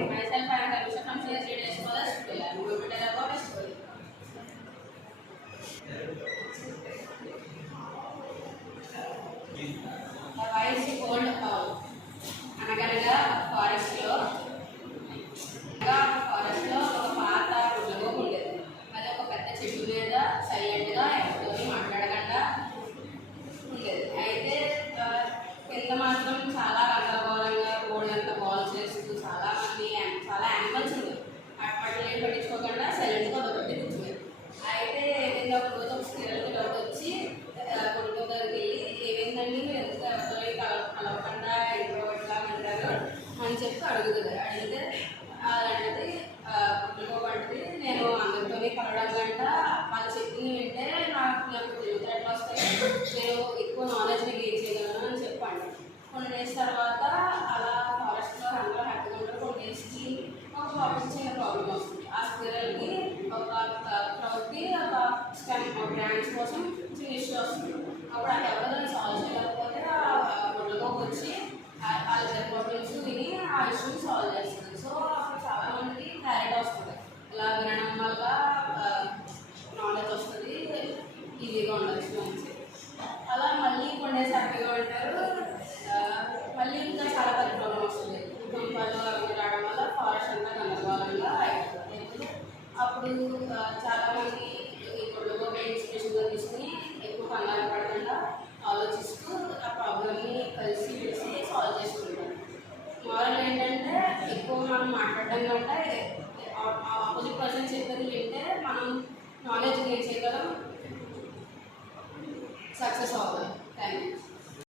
myself I am Kalusha from CSD Scholars School. I am going to tell about a story. The wise old owl. అనగనగా forest లో ఒక పాత గుడ్లగోపు ఉండేది. అది ఒక పెద్ద చెట్టు మీద సైలెంట్ గా ఎవరితోని మాట్లాడకుండా ఉండేది. అయితే కింద మాత్రం చాలా గందరగోళంగా బోర్డంత బాల్ చేస్తూ చాలా యానిమల్స్ ఉండేవి. వాటిని ఏం పట్టించుకోకుండా సైలెంట్గా ఒకటి కూర్చుంది. అయితే ఏమైంది, ఒక రోజు ఒక స్త్రీలకి డౌట్ వచ్చి కొడుకు దగ్గరికి వెళ్ళి, ఏమైందండి మీరు ఎందుకు ఎవరితో కలవకుండా ఇంట్రోవర్ట్లా అంటారు అని చెప్పి అడుగుతుంది. అడిగితే అలాంటిది కొడుకోబట్టి నేను అందరితో కలవడం కంట వాళ్ళు చెప్పింది వింటే నాకు తెలివితేటలు వస్తాయి, నేను ఎక్కువ నాలెడ్జ్ని గెయిన్ చేయగలను అని చెప్పండి. కొన్ని డేస్ తర్వాత అలా ఫారెస్ట్లో అందరూ హ్యాపీగా ఉంటారు. కొన్ని డేస్కి ఒక చిన్న ప్రాబ్లం వస్తుంది. ఆ స్క్విరల్కి ఒక క్రౌడ్కి ఒక బ్రాంచ్ కోసం చిన్న ఇష్యూ వస్తుంది. అప్పుడు అది ఎవరైనా సాల్వ్ చేయలేకపోతే ఆ గుడ్లలోకి వచ్చి వాళ్ళ ప్రాబ్లమ్స్ విని ఆ ఇష్యూని సాల్వ్ చేస్తుంది. సో అప్పుడు చాలామందికి క్లారిటీ వస్తుంది. ఇలా వినడం వల్ల నాలెడ్జ్ వస్తుంది, ఈజీగా ఉండొచ్చు మంచి. అలా మళ్ళీ కొన్ని డేస్ హ్యాపీగా ఉంటారు. మళ్ళీ ఇంకా చాలా పెద్ద ప్రాబ్లం వస్తుంది. కుటుంబాలు అవి రావడం వల్ల ఫారెస్ట్ అంతా గందరగోళంగా అయిపోతుంది. అప్పుడు చాలామంది ఇప్పుడు ఇన్స్పిరేషన్గా తీసుకుని ఎక్కువ కంగారు పడకుండా ఆలోచిస్తూ ఆ ప్రాబ్లమ్ని కలిసి పిలిచి సాల్వ్ చేసుకుంటారు. మోరల్ ఏంటంటే ఎక్కువ మనం మాట్లాడడం కంటే ఆపోజిట్ పర్సన్ చెప్పేది వింటే మనం నాలెడ్జ్ గెయిన్ చేయగలం, సక్సెస్ అవ్వగలం.